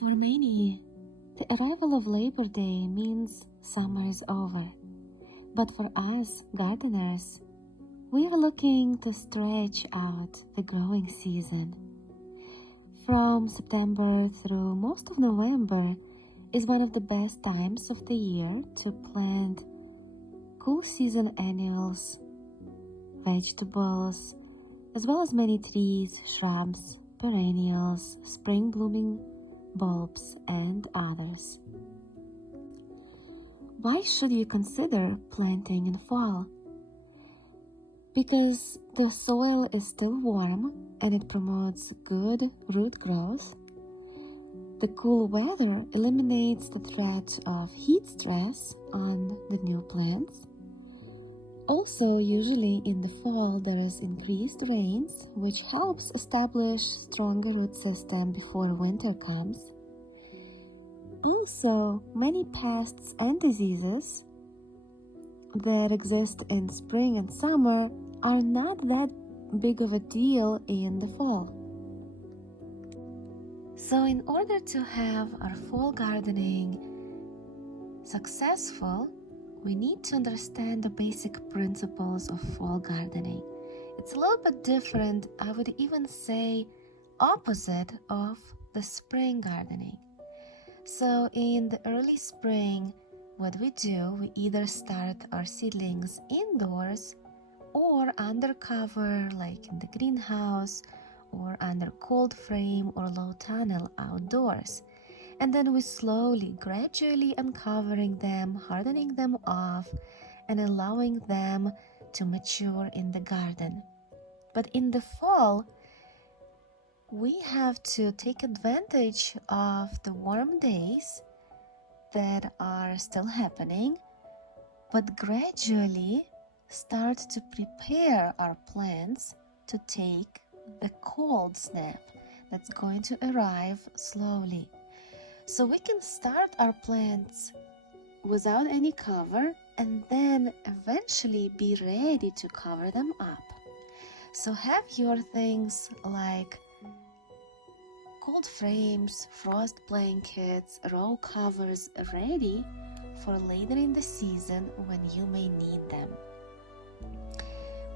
For many, the arrival of Labor Day means summer is over. But for us gardeners, we are looking to stretch out the growing season. From September through most of November is one of the best times of the year to plant cool season annuals, vegetables, as well as many trees, shrubs, perennials, spring blooming bulbs, and others. Why should you consider planting in fall? Because the soil is still warm and it promotes good root growth. The cool weather eliminates the threat of heat stress on the new plants. Also, usually in the fall there is increased rains, which helps establish stronger root system before winter comes. Also, many pests and diseases that exist in spring and summer are not that big of a deal in the fall. So in order to have our fall gardening successful, we need to understand the basic principles of fall gardening. It's a little bit different, I would even say opposite of the spring gardening. So in the early spring, what we do, we either start our seedlings indoors or under cover, like in the greenhouse, or under cold frame or low tunnel outdoors. And then we slowly, gradually uncovering them, hardening them off, and allowing them to mature in the garden. But in the fall, we have to take advantage of the warm days that are still happening, but gradually start to prepare our plants to take the cold snap that's going to arrive slowly. So we can start our plants without any cover and then eventually be ready to cover them up. So have your things like cold frames, frost blankets, row covers ready for later in the season when you may need them.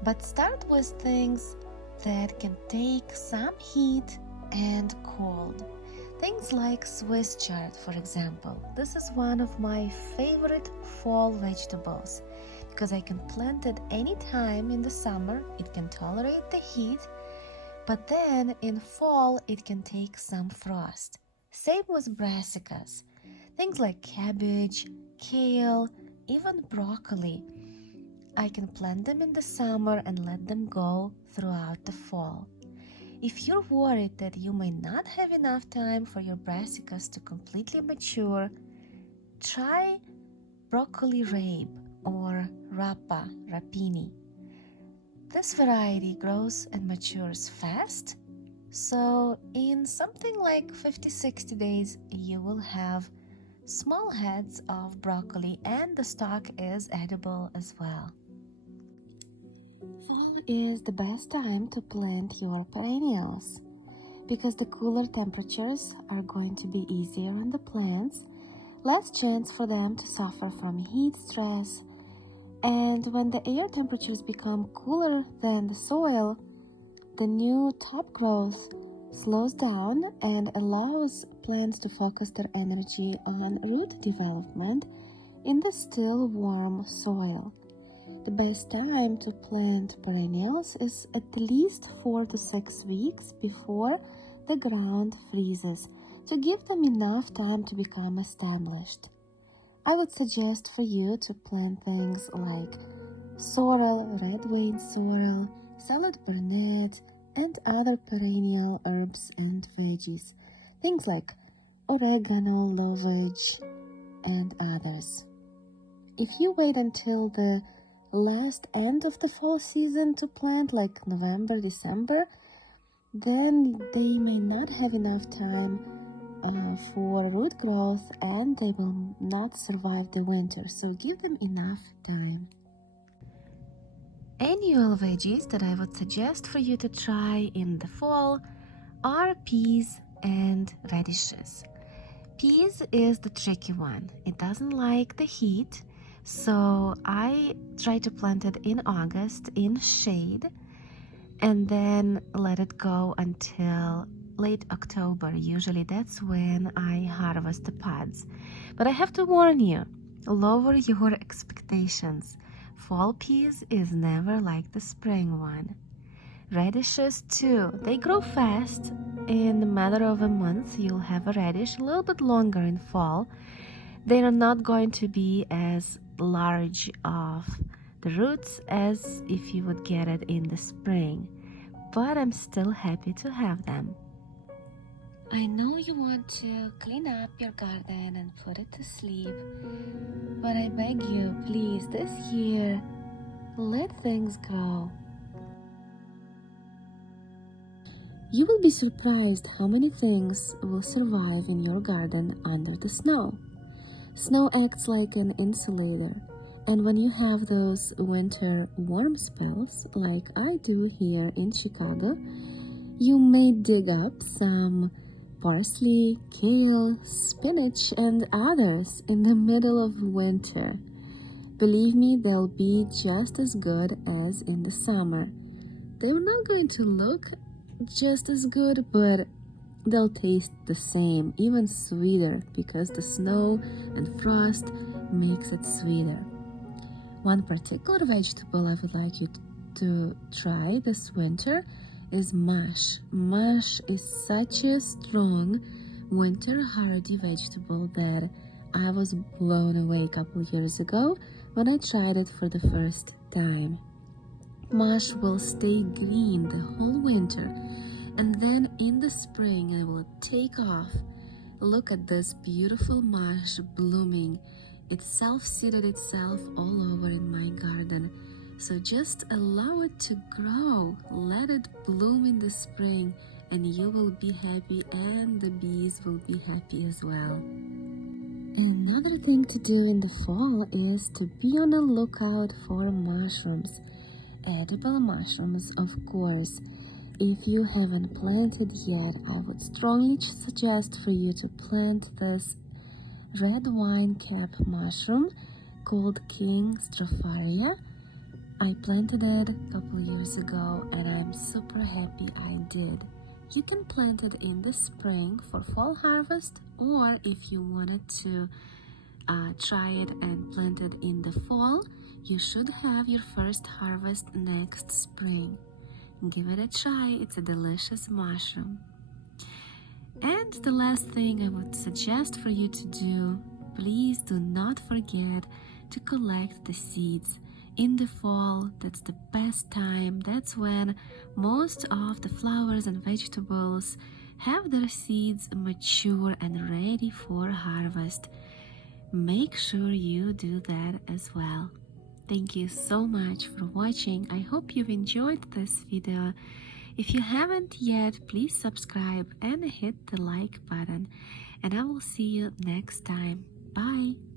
But start with things that can take some heat and cold. Things like Swiss chard, for example. This is one of my favorite fall vegetables because I can plant it any time in the summer. It can tolerate the heat, but then in fall it can take some frost. Same with brassicas. Things like cabbage, kale, even broccoli. I can plant them in the summer and let them go throughout the fall. If you're worried that you may not have enough time for your brassicas to completely mature, try broccoli rabe or rapini. This variety grows and matures fast, so in something like 50-60 days you will have small heads of broccoli and the stalk is edible as well. Fall is the best time to plant your perennials because the cooler temperatures are going to be easier on the plants, less chance for them to suffer from heat stress, and when the air temperatures become cooler than the soil, the new top growth slows down and allows plants to focus their energy on root development in the still warm soil. The best time to plant perennials is at least 4 to 6 weeks before the ground freezes to give them enough time to become established. I would suggest for you to plant things like sorrel, red vein sorrel, salad burnet, and other perennial herbs and veggies. Things like oregano, lovage, and others. If you wait until the last end of the fall season to plant, like November, December, then they may not have enough time for root growth and they will not survive the winter, so give them enough time. Annual veggies that I would suggest for you to try in the fall are peas and radishes. Peas is the tricky one. It doesn't like the heat, so I try to plant it in August in shade and then let it go until late October. Usually that's when I harvest the pods. But I have to warn you, lower your expectations. Fall peas is never like the spring one. Radishes too, they grow fast. In a matter of a month you'll have a radish, a little bit longer in fall. They are not going to be as large of the roots as if you would get it in the spring, but I'm still happy to have them. I know you want to clean up your garden and put it to sleep, but I beg you, please, this year, let things grow. You will be surprised how many things will survive in your garden under the snow. Snow acts like an insulator, and when you have those winter warm spells, like I do here in Chicago, you may dig up some parsley, kale, spinach, and others in the middle of winter. Believe me, they'll be just as good as in the summer. They're not going to look just as good, but they'll taste the same, even sweeter, because the snow and frost makes it sweeter. One particular vegetable I would like you to try this winter is mash. Mash is such a strong winter hardy vegetable that I was blown away a couple years ago when I tried it for the first time. Mash will stay green the whole winter, and then in the spring it will take off. Look at this beautiful mash blooming. It self-seeded itself all over in my garden. So just allow it to grow. Let it bloom in the spring, and you will be happy, and the bees will be happy as well. Another thing to do in the fall is to be on the lookout for mushrooms. Edible mushrooms, of course. If you haven't planted yet, I would strongly suggest for you to plant this red wine cap mushroom called King Stropharia. I planted it a couple years ago and I'm super happy I did. You can plant it in the spring for fall harvest, or if you wanted to try it and plant it in the fall, you should have your first harvest next spring. Give it a try, it's a delicious mushroom. And the last thing I would suggest for you to do, please do not forget to collect the seeds. In the fall, that's the best time. That's when most of the flowers and vegetables have their seeds mature and ready for harvest. Make sure you do that as well. Thank you so much for watching. I hope you've enjoyed this video. If you haven't yet, please subscribe and hit the like button. And I will see you next time. Bye!